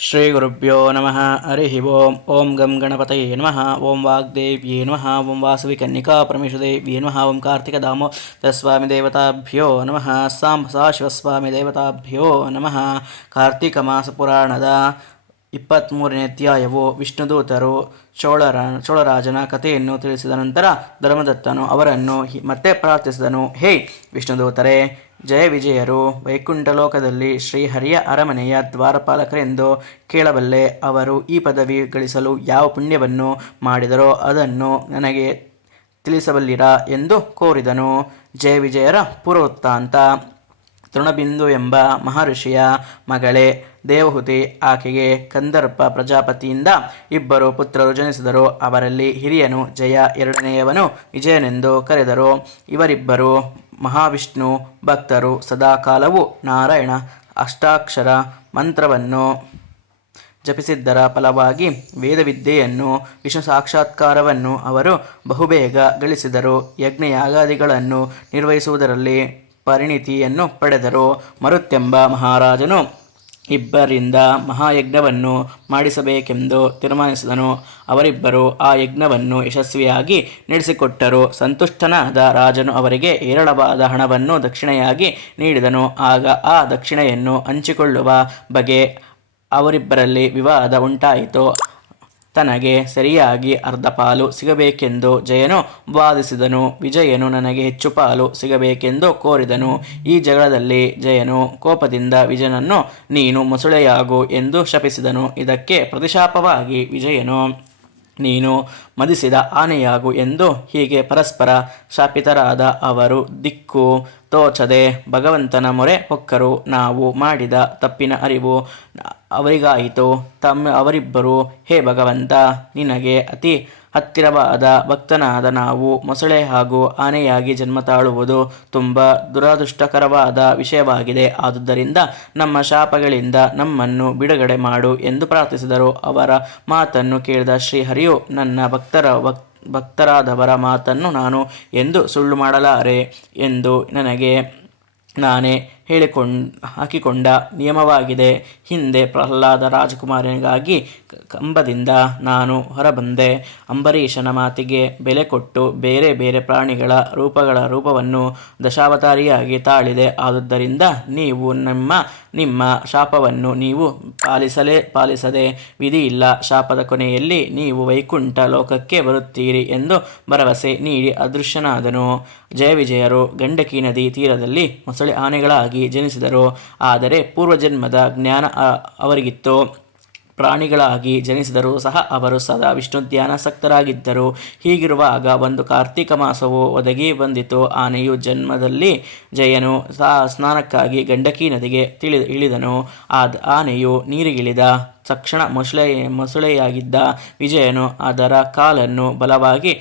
శ్రీ గురుభ్యో నమ హరి ఓం ఓం గం గణపతయే నమ ఓం వాగ్దేవ్యే నమ ఓం వాసవి కన్నికా పరమేశ్వదేవ్యే నమ ఓం కార్తీక దామో స్వామి దేవతాభ్యో నమ సాం సా దేవతాభ్యో నమ కార్తీక మాస పురాణద ಇಪ್ಪತ್ತ್ಮೂರನೇ ಅಧ್ಯಾಯವು ವಿಷ್ಣುದೂತರು ಚೋಳರ, ಚೋಳರಾಜನ ಕಥೆಯನ್ನು ತಿಳಿಸಿದ ನಂತರ ಧರ್ಮದತ್ತನು ಅವರನ್ನು ಮತ್ತೆ ಪ್ರಾರ್ಥಿಸಿದನು, ಹೇ ವಿಷ್ಣುದೂತರೇ, ಜಯ ವಿಜಯರು ವೈಕುಂಠಲೋಕದಲ್ಲಿ ಶ್ರೀಹರಿಯ ಅರಮನೆಯ ದ್ವಾರಪಾಲಕರೆಂದು ಕೇಳಬಲ್ಲೆ, ಅವರು ಈ ಪದವಿ ಗಳಿಸಲು ಯಾವ ಪುಣ್ಯವನ್ನು ಮಾಡಿದರೋ ಅದನ್ನು ನನಗೆ ತಿಳಿಸಬಲ್ಲಿರಾ ಎಂದು ಕೋರಿದನು. ಜಯ ವಿಜಯರ ಪೂರ್ವೋತ್ತಾಂತ ತೃಣಬಿಂದು ಎಂಬ ಮಹರ್ಷಿಯ ಮಗಳೇ ದೇವಹುತಿ ಆಕೆಗೆ ಕಂದರ್ಪ ಪ್ರಜಾಪತಿಯಿಂದ ಇಬ್ಬರು ಪುತ್ರರು ಜನಿಸಿದರು. ಅವರಲ್ಲಿ ಹಿರಿಯನು ಜಯ ಎರಡನೆಯವನು ವಿಜಯನೆಂದು ಕರೆದರು. ಇವರಿಬ್ಬರು ಮಹಾವಿಷ್ಣು ಭಕ್ತರು. ಸದಾಕಾಲವು ನಾರಾಯಣ ಅಷ್ಟಾಕ್ಷರ ಮಂತ್ರವನ್ನು ಜಪಿಸಿದ್ದರ ಫಲವಾಗಿ ವೇದವಿದ್ಯೆಯನ್ನು, ವಿಷ್ಣು ಸಾಕ್ಷಾತ್ಕಾರವನ್ನು ಅವರು ಬಹುಬೇಗ ಗಳಿಸಿದರು. ಯಜ್ಞಯಾಗಾದಿಗಳನ್ನು ನಿರ್ವಹಿಸುವುದರಲ್ಲಿ ಪರಿಣಿತಿಯನ್ನು ಪಡೆದರು. ಮರುತ್ತೆಂಬ ಮಹಾರಾಜನು ಇಬ್ಬರಿಂದ ಮಹಾಯಜ್ಞವನ್ನು ಮಾಡಿಸಬೇಕೆಂದು ತೀರ್ಮಾನಿಸಿದನು. ಅವರಿಬ್ಬರು ಆ ಯಜ್ಞವನ್ನು ಯಶಸ್ವಿಯಾಗಿ ನಡೆಸಿಕೊಟ್ಟರು. ಸಂತುಷ್ಟನಾದ ರಾಜನು ಅವರಿಗೆ ಹೇರಳವಾದ ಹಣವನ್ನು ದಕ್ಷಿಣೆಯಾಗಿ ನೀಡಿದನು. ಆಗ ಆ ದಕ್ಷಿಣೆಯನ್ನು ಹಂಚಿಕೊಳ್ಳುವ ಬಗೆ ಅವರಿಬ್ಬರಲ್ಲಿ ವಿವಾದ ಉಂಟಾಯಿತು. ತನಗೆ ಸರಿಯಾಗಿ ಅರ್ಧ ಪಾಲು ಸಿಗಬೇಕೆಂದು ಜಯನು ವಾದಿಸಿದನು. ವಿಜಯನು ನನಗೆ ಹೆಚ್ಚು ಪಾಲು ಸಿಗಬೇಕೆಂದು ಕೋರಿದನು. ಈ ಜಗಳದಲ್ಲಿ ಜಯನು ಕೋಪದಿಂದ ವಿಜಯನನ್ನು, ನೀನು ಮೊಸಳೆಯಾಗು ಎಂದು ಶಪಿಸಿದನು. ಇದಕ್ಕೆ ಪ್ರತಿಶಾಪವಾಗಿ ವಿಜಯನು ನೀನು ಮದಿಸಿದ ಆನೆಯಾಗು ಎಂದು ಹೀಗೆ ಪರಸ್ಪರ ಶಾಪಿತರಾದ ಅವರು ದಿಕ್ಕು ತೋಚದೆ ಭಗವಂತನ ಮೊರೆ ಹೊಕ್ಕರು. ನಾವು ಮಾಡಿದ ತಪ್ಪಿನ ಅರಿವು ಅವರಿಗಾಯಿತು. ತಮ್ಮ ಅವರಿಬ್ಬರು, ಹೇ ಭಗವಂತ, ನಿನಗೆ ಅತಿ ಹತ್ತಿರವಾದ ಭಕ್ತನಾದ ನಾವು, ಮೊಸಳೆ ಹಾಗೂ ಆನೆಯಾಗಿ ಜನ್ಮ ತಾಳುವುದು ತುಂಬ ದುರದೃಷ್ಟಕರವಾದ ವಿಷಯವಾಗಿದೆ. ಆದುದರಿಂದ ನಮ್ಮ ಶಾಪಗಳಿಂದ ನಮ್ಮನ್ನು ಬಿಡುಗಡೆ ಮಾಡು ಎಂದು ಪ್ರಾರ್ಥಿಸಿದರು. ಅವರ ಮಾತನ್ನು ಕೇಳಿದ ಶ್ರೀಹರಿಯು, ನನ್ನ ಭಕ್ತರ ಭಕ್ ಭಕ್ತರಾದವರ ಮಾತನ್ನು ನಾನು ಎಂದು ಸುಳ್ಳು ಮಾಡಲಾರೆ ಎಂದು ನನಗೆ ನಾನೇ ಹೇಳಿಕೊಂಡ್, ಹಾಕಿಕೊಂಡ ನಿಯಮವಾಗಿದೆ. ಹಿಂದೆ ಪ್ರಹ್ಲಾದ ರಾಜಕುಮಾರನಿಗಾಗಿ ಕಂಬದಿಂದ ನಾನು ಹೊರಬಂದೆ. ಅಂಬರೀಷನ ಮಾತಿಗೆ ಬೆಲೆ ಕೊಟ್ಟು ಬೇರೆ ಬೇರೆ ಪ್ರಾಣಿಗಳ ರೂಪಗಳ ರೂಪವನ್ನು ದಶಾವತಾರಿಯಾಗಿ ತಾಳಿದೆ. ಆದುದರಿಂದ ನೀವು ನಮ್ಮ, ನಿಮ್ಮ ಶಾಪವನ್ನು ನೀವು ಪಾಲಿಸಲೇ, ಪಾಲಿಸದೆ ವಿಧಿಯಿಲ್ಲ. ಶಾಪದ ಕೊನೆಯಲ್ಲಿ ನೀವು ವೈಕುಂಠ ಲೋಕಕ್ಕೆ ಬರುತ್ತೀರಿ ಎಂದು ಭರವಸೆ ನೀಡಿ ಅದೃಶ್ಯನಾದನು. ಜಯ ವಿಜಯರು ಗಂಡಕಿ ನದಿ ತೀರದಲ್ಲಿ ಮೊಸಳೆ ಆನೆಗಳಾಗಿ ಜನಿಸಿದರು. ಆದರೆ ಪೂರ್ವಜನ್ಮದ ಜ್ಞಾನ ಅವರಿಗಿತ್ತು. ಪ್ರಾಣಿಗಳಾಗಿ ಜನಿಸಿದರೂ ಸಹ ಅವರು ಸದಾ ವಿಷ್ಣು ಧ್ಯಾನಾಸಕ್ತರಾಗಿದ್ದರು ಹೀಗಿರುವಾಗ ಒಂದು ಕಾರ್ತಿಕ ಮಾಸವು ಒದಗಿ ಬಂದಿತು. ಆನೆಯು ಜನ್ಮದಲ್ಲಿ ಜಯನು ಸ್ನಾನಕ್ಕಾಗಿ ಗಂಡಕಿ ನದಿಗೆ ತಿಳಿ ಇಳಿದನು. ಆದ ಆನೆಯು ನೀರಿಗಿಳಿದ ತಕ್ಷಣ ಮೊಸಳೆ ಮೊಸಳೆಯಾಗಿದ್ದ ವಿಜಯನು ಅದರ ಕಾಲನ್ನು ಬಲವಾಗಿ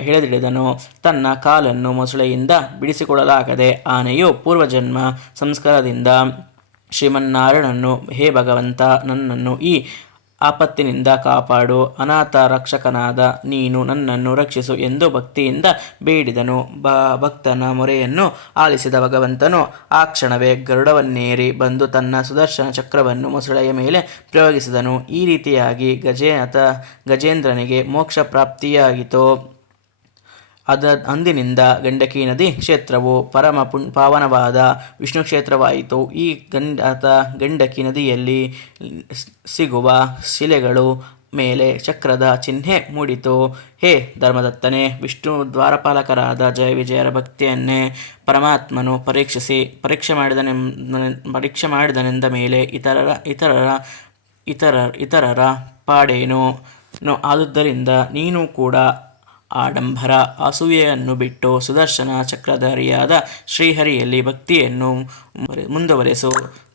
ಹಿಡಿದಿಡಿದನು ತನ್ನ ಕಾಲನ್ನು ಮೊಸಳೆಯಿಂದ ಬಿಡಿಸಿಕೊಳ್ಳಲಾಗದೆ ಆನೆಯು ಪೂರ್ವಜನ್ಮ ಸಂಸ್ಕಾರದಿಂದ ಶ್ರೀಮನ್ನಾರಾಯಣನು ಹೇ ಭಗವಂತ, ನನ್ನನ್ನು ಈ ಆಪತ್ತಿನಿಂದ ಕಾಪಾಡು. ಅನಾಥ ರಕ್ಷಕನಾದ ನೀನು ನನ್ನನ್ನು ರಕ್ಷಿಸು ಎಂದು ಭಕ್ತಿಯಿಂದ ಬೇಡಿದನು. ಬ, ಭಕ್ತನ ಮೊರೆಯನ್ನು ಆಲಿಸಿದ ಭಗವಂತನು ಆ ಕ್ಷಣವೇ ಗರುಡವನ್ನೇರಿ ಬಂದು ತನ್ನ ಸುದರ್ಶನ ಚಕ್ರವನ್ನು ಮೊಸಳೆಯ ಮೇಲೆ ಪ್ರಯೋಗಿಸಿದನು. ಈ ರೀತಿಯಾಗಿ ಗಜೇನಥ ಗಜೇಂದ್ರನಿಗೆ ಮೋಕ್ಷ ಪ್ರಾಪ್ತಿಯಾಗಿತು ಅದ ಅಂದಿನಿಂದ ಗಂಡಕಿ ನದಿ ಕ್ಷೇತ್ರವು ಪರಮ ಪುಣ್ ಪಾವನವಾದ ವಿಷ್ಣು ಕ್ಷೇತ್ರವಾಯಿತು. ಈ ಗಂಡ ಗಂಡಕಿ ನದಿಯಲ್ಲಿ ಸಿಗುವ ಶಿಲೆಗಳು ಮೇಲೆ ಚಕ್ರದ ಚಿಹ್ನೆ ಮೂಡಿತು. ಹೇ ಧರ್ಮದತ್ತನೇ, ವಿಷ್ಣು ದ್ವಾರಪಾಲಕರಾದ ಜಯ ವಿಜಯರ ಭಕ್ತಿಯನ್ನೇ ಪರಮಾತ್ಮನು ಪರೀಕ್ಷಿಸಿ, ಪರೀಕ್ಷೆ ಮಾಡಿದನೆಂದ ಪರೀಕ್ಷೆ ಮಾಡಿದನೆಂದ ಮೇಲೆ ಇತರರ ಇತರರ ಇತರ ಇತರರ ಪಾಡೇನು? ಆದುದರಿಂದ ನೀನು ಕೂಡ ಆಡಂಬರ ಅಸೂಯೆಯನ್ನು ಬಿಟ್ಟು ಸುದರ್ಶನ ಚಕ್ರಧಾರಿಯಾದ ಶ್ರೀಹರಿಯಲ್ಲಿ ಭಕ್ತಿಯನ್ನು ಮುಂದುವರೆಸು.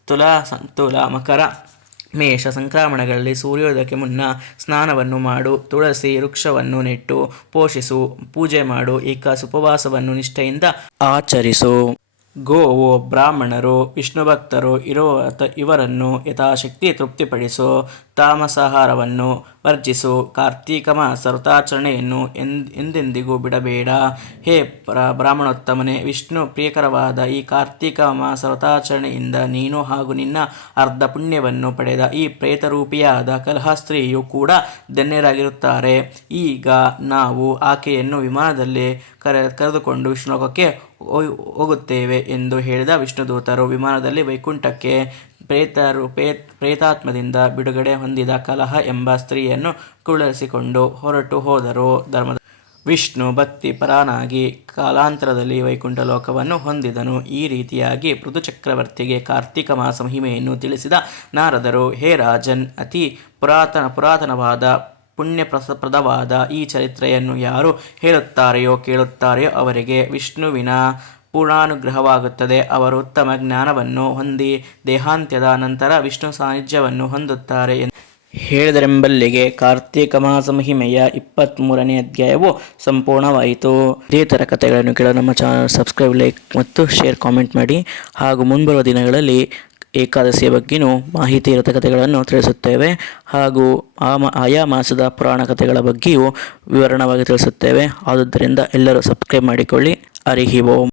ತುಲಾ ತುಲಾ ಮಕರ. ಮೇಷ ಸಂಕ್ರಮಣಗಳಲ್ಲಿ ಸೂರ್ಯೋದಯಕ್ಕೆ ಮುನ್ನ ಸ್ನಾನವನ್ನು ಮಾಡು. ತುಳಸಿ ವೃಕ್ಷವನ್ನು ನೆಟ್ಟು ಪೋಷಿಸು. ಪೂಜೆ ಮಾಡು. ಏಕಾಸ ಉಪವಾಸವನ್ನು ನಿಷ್ಠೆಯಿಂದ ಆಚರಿಸು. ಗೋವು, ಬ್ರಾಹ್ಮಣರು ವಿಷ್ಣು ಭಕ್ತರು ಇರುವ ಇವರನ್ನು ಯಥಾಶಕ್ತಿ ತೃಪ್ತಿಪಡಿಸು, ತಾಮಸಾಹಾರವನ್ನು ವರ್ಜಿಸು, ಕಾರ್ತೀಕ ಮಾಸ ಎಂದ್, ಎಂದೆಂದಿಗೂ ಬಿಡಬೇಡ. ಹೇ ಬ್ರಾಹ್ಮಣೋತ್ತಮನೇ, ವಿಷ್ಣು ಪ್ರಿಯಕರವಾದ ಈ ಕಾರ್ತೀಕ ಮಾಸ ನೀನು ಹಾಗೂ ನಿನ್ನ ಅರ್ಧ ಪುಣ್ಯವನ್ನು ಪಡೆದ ಈ ಪ್ರೇತರೂಪಿಯಾದ ಕಲಹಸ್ತ್ರೀಯು ಕೂಡ ಧನ್ಯರಾಗಿರುತ್ತಾರೆ. ಈಗ ನಾವು ಆಕೆಯನ್ನು ವಿಮಾನದಲ್ಲಿ ಕರೆ, ಕರೆದುಕೊಂಡು ವಿಷ್ಣುಲೋಕಕ್ಕೆ ಹೋಗುತ್ತೇವೆ ಎಂದು ಹೇಳಿದ ವಿಷ್ಣುದೂತರು ವಿಮಾನದಲ್ಲಿ ವೈಕುಂಠಕ್ಕೆ ಪ್ರೇತರು, ಪ್ರೇತ್, ಪ್ರೇತಾತ್ಮದಿಂದ ಬಿಡುಗಡೆ ಹೊಂದಿದ ಕಲಹ ಎಂಬ ಸ್ತ್ರೀಯನ್ನು ಕುಳ್ಳರಿಸಿಕೊಂಡು ಹೊರಟು ಹೋದರು. ಧರ್ಮದ ವಿಷ್ಣು ಭಕ್ತಿ ಪರಾನಾಗಿ ಕಾಲಾಂತರದಲ್ಲಿ ವೈಕುಂಠ ಲೋಕವನ್ನು ಹೊಂದಿದನು. ಈ ರೀತಿಯಾಗಿ ಪೃಥು ಚಕ್ರವರ್ತಿಗೆ ಕಾರ್ತಿಕ ಮಾಸ ಮಹಿಮೆಯನ್ನು ತಿಳಿಸಿದ ನಾರದರು, ಹೇ ರಾಜನ್, ಅತಿ ಪುರಾತನ, ಪುರಾತನವಾದ ಪುಣ್ಯಪ್ರಸಪ್ರದವಾದ ಈ ಚರಿತ್ರೆಯನ್ನು ಯಾರು ಹೇಳುತ್ತಾರೆಯೋ ಕೇಳುತ್ತಾರೆಯೋ ಅವರಿಗೆ ವಿಷ್ಣುವಿನ ಪೂರ್ಣಾನುಗ್ರಹವಾಗುತ್ತದೆ. ಅವರು ಉತ್ತಮ ಜ್ಞಾನವನ್ನು ಹೊಂದಿ ದೇಹಾಂತ್ಯದ ನಂತರ ವಿಷ್ಣು ಸಾನ್ನಿಧ್ಯವನ್ನು ಹೊಂದುತ್ತಾರೆ ಎಂದು ಹೇಳಿದರೆಂಬಲ್ಲಿಗೆ ಕಾರ್ತೀಕ ಮಾಸ ಮಹಿಮೆಯ ಇಪ್ಪತ್ತ್ಮೂರನೇ ಅಧ್ಯಾಯವು ಸಂಪೂರ್ಣವಾಯಿತು. ಇದೇ ಥರ ಕಥೆಗಳನ್ನು ಕೇಳಲು ನಮ್ಮ ಚಾನಲ್ ಸಬ್ಸ್ಕ್ರೈಬ್, ಲೈಕ್ ಮತ್ತು ಶೇರ್ ಕಾಮೆಂಟ್ ಮಾಡಿ. ಹಾಗೂ ಮುಂಬರುವ ದಿನಗಳಲ್ಲಿ ಏಕಾದಶಿಯ ಬಗ್ಗೆಯೂ ಮಾಹಿತಿ ಇರದ ಕಥೆಗಳನ್ನು ತಿಳಿಸುತ್ತೇವೆ. ಹಾಗೂ ಆ ಆಯಾ ಮಾಸದ ಪುರಾಣ ಕಥೆಗಳ ಬಗ್ಗೆಯೂ ವಿವರಣವಾಗಿ ತಿಳಿಸುತ್ತೇವೆ. ಆದುದರಿಂದ ಎಲ್ಲರೂ ಸಬ್ಸ್ಕ್ರೈಬ್ ಮಾಡಿಕೊಳ್ಳಿ. ಹರಿ ಓಂ.